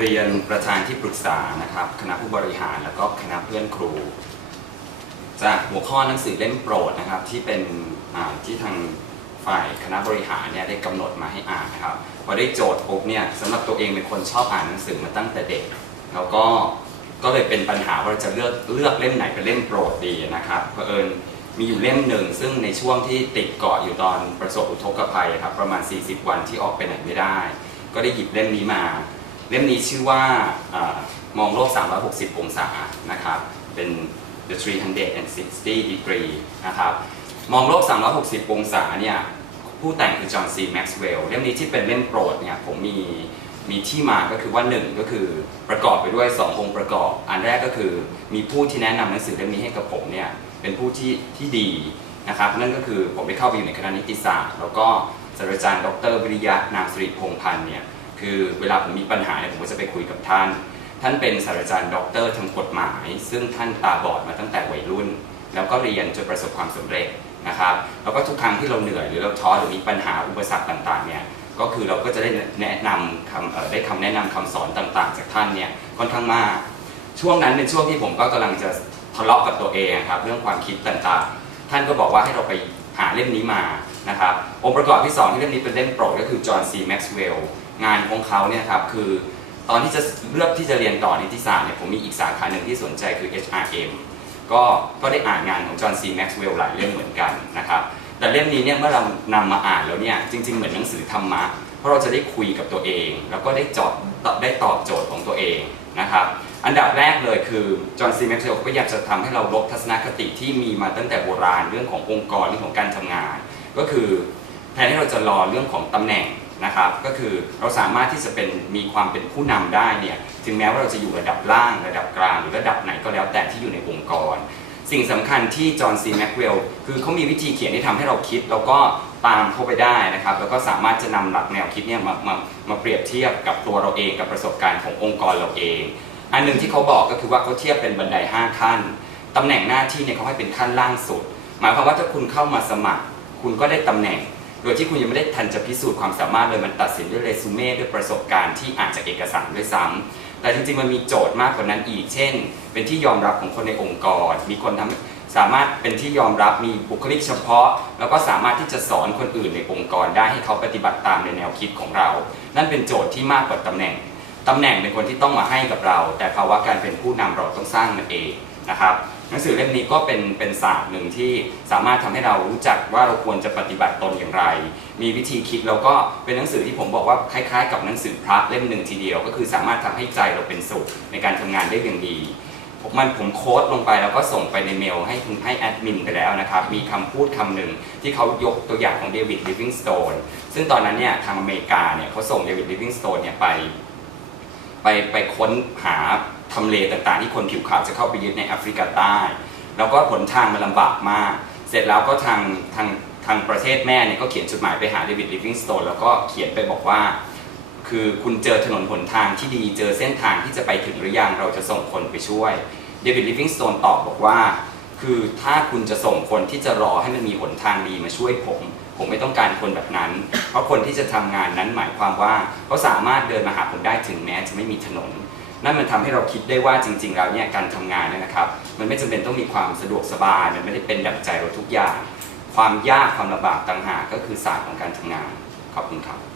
เรียนประธานที่ปรึกษานะครับ คณะผู้บริหารแล้วก็คณะเพื่อนครู จากหัวข้อหนังสือเล่มโปรดนะครับ ที่เป็นที่ทางฝ่ายคณะบริหารเนี่ยได้กำหนดมาให้อ่านนะครับพอได้โจทย์ปุ๊บเนี่ยสำหรับตัวเองเป็นคนชอบอ่านหนังสือมาตั้งแต่เด็ก แล้วก็ก็เลยเป็นปัญหาว่าเราจะเลือกเลือกเล่มไหนเป็นเล่มโปรดดีนะครับเผอิญมีอยู่เล่มหนึ่ง ซึ่งในช่วงที่ติดเกาะอยู่ตอนประสบอุทกภัยครับประมาณ 40 วันที่ออกไปไหนไม่ได้ ก็ได้หยิบเล่มนี้มา เล่มนี้ชื่อว่าอามองโลก 360 องศานะครับเป็น The 360 degree นะครับมองโลก 360 องศาเนี่ยผู้แต่งคือจอห์นซีแม็กซ์เวลล์เล่มนี้ที่เป็นเล่มโปรดเนี่ยผมมีมีที่มาก็คือว่าหนึ่งก็คือประกอบไปด้วย 2 องค์ประกอบ อันแรกก็คือมีผู้ที่แนะนำหนังสือเล่มนี้ให้กับผมเนี่ยเป็นผู้ที่ที่ดีนะครับนั่นก็คือผมได้เข้าไปอยู่ในคณะนิติศาสตร์ แล้วก็ศาสตราจารย์ ดรวิริยะนามสิริพงพันธ์เนี่ย คือเวลาผมมีปัญหาเนี่ยผมก็จะไปคุยกับท่าน ท่านเป็นศาสตราจารย์ด็อกเตอร์ทางกฎหมาย ซึ่งท่านตาบอดมาตั้งแต่วัยรุ่น แล้วก็เรียนจนประสบความสำเร็จนะครับ แล้วก็ทุกครั้งที่เราเหนื่อยหรือเราท้อหรือมีปัญหาอุปสรรคต่างๆเนี่ยก็คือเราก็จะได้แนะนำคำได้คำแนะนำคำสอนต่างๆ จากท่านเนี่ยค่อนข้างมาก ช่วงนั้นเป็นช่วงที่ผมก็กำลังจะทะเลาะกับตัวเองครับเรื่องความคิดต่างๆ ท่านก็บอกว่าให้เราไปหาเล่มนี้มานะครับองค์ประกอบที่สองที่เล่มนี้เป็นเล่มโปรดก็คือจอห์นซีแม็กซ์เวลล์ งานของเขาเนี่ยครับคือตอนที่จะเลือกที่จะเรียนต่อนิติศาสตร์เนี่ยผมมีอีกสาขาหนึ่งที่สนใจคือ HRM ก็ก็ได้อ่านงานของจอห์นซีแม็กซ์เวลล์หลายเล่มเหมือนกันนะครับแต่เล่มนี้เนี่ยเมื่อเรานำมาอ่านแล้วเนี่ยจริง ๆ เหมือนหนังสือธรรมะเพราะเราจะได้คุยกับตัวเอง แล้วก็ได้จอบได้ตอบโจทย์ของตัวเองนะครับอันดับแรกเลยคือจอห์นซีแม็กซ์เวลล์ก็อยากจะทำให้เราลบทัศนคติที่มีมาตั้งแต่โบราณเรื่องขององค์กรเรื่องของการทำงาน ก็คือแทนที่เราจะรอเรื่องของตำแหน่ง นะครับก็คือเราสามารถที่จะเป็นมีความเป็นผู้นำได้เนี่ยถึงแม้ว่าเราจะอยู่ระดับล่างระดับกลางหรือระดับไหนก็แล้วแต่ที่อยู่ในองค์กร สิ่งสำคัญที่จอห์นซีแม็กเวลล์คือเขามีวิธีเขียนที่ทำให้เราคิด แล้วก็ตามเข้าไปได้นะครับ แล้วก็สามารถจะนำหลักแนวคิดเนี่ยมามามาเปรียบเทียบกับตัวเราเองกับประสบการณ์ขององค์กรเราเอง อันหนึ่งที่เขาบอกก็คือว่าเขาเทียบเป็นบันได 5 ขั้นตำแหน่งหน้าที่เนี่ยเขาให้เป็นขั้นล่างสุด หมายความว่าถ้าคุณเข้ามาสมัคร คุณก็ได้ตำแหน่ง โดยที่คุณยังไม่ได้ทันจะพิสูจน์ความสามารถเลยมันตัดสินด้วยเรซูเม่ด้วยประสบการณ์ที่อ่านจากเอกสารด้วยซ้ำแต่จริงๆมันมีโจทย์มากกว่านั้นอีก เช่น เป็นที่ยอมรับของคนในองค์กร มีคนทำสามารถเป็นที่ยอมรับมีบุคลิกเฉพาะ แล้วก็สามารถที่จะสอนคนอื่นในองค์กรได้ให้เขาปฏิบัติตามในแนวคิดของเรา นั่นเป็นโจทย์ที่มากกว่าตำแหน่งตำแหน่งเป็นคนที่ต้องมาให้กับเรา แต่ภาวะการเป็นผู้นำเราต้องสร้างมันเองนะครับ หนังสือเล่มนี้ก็เป็นเป็นศาสตร์หนึ่งที่สามารถทำให้เรารู้จักว่าเราควรจะปฏิบัติตนอย่างไร มีวิธีคิดแล้วก็เป็นหนังสือที่ผมบอกว่าคล้ายๆ กับหนังสือพระเล่มหนึ่งทีเดียว ก็คือสามารถทำให้ใจเราเป็นสุขในการทำงานได้อย่างดีมันผมโค้ดลงไปแล้วก็ส่งไปในเมลให้คุณให้แอดมินไปแล้วนะครับ มีคำพูดคำหนึ่งที่เขายกตัวอย่างของเดวิดลิฟวิงสโตนซึ่งตอนนั้นเนี่ยทางอเมริกาเนี่ยเขาส่งเดวิดลิฟวิงสโตนเนี่ยไป ไปไปค้นหาทำเลต่างๆ ที่คนผิวขาวจะเข้าไปยึดในแอฟริกาใต้ แล้วก็ผลทางมันลำบากมาก เสร็จแล้วก็ทางทางทางประเทศแม่เนี่ยก็เขียนจดหมายไปหาเดวิดลิฟวิงสโตนแล้วก็เขียนไปบอกว่า คือคุณเจอถนนหนทางที่ดีเจอเส้นทางที่จะไปถึงหรือยังเราจะส่งคนไปช่วยเดวิดลิฟวิงสโตนตอบบอกว่า คือถ้าคุณจะส่งคนที่จะรอให้มันมีหนทางดีมาช่วยผม ผมไม่ต้องการคนแบบนั้น เพราะคนที่จะทำงานนั้นหมายความว่าเขาสามารถเดินมาหาผมได้ถึงแม้จะไม่มีถนน นั่นมันทำให้เราคิดได้ว่าจริง ๆ แล้วเนี่ยการทำงานเนี่ยนะครับ มันไม่จำเป็นต้องมีความสะดวกสบาย มันไม่ได้เป็นดั่งใจเราทุกอย่าง ความยากความลำบากต่างหากก็คือศาสตร์ของการทำงานขอบคุณครับ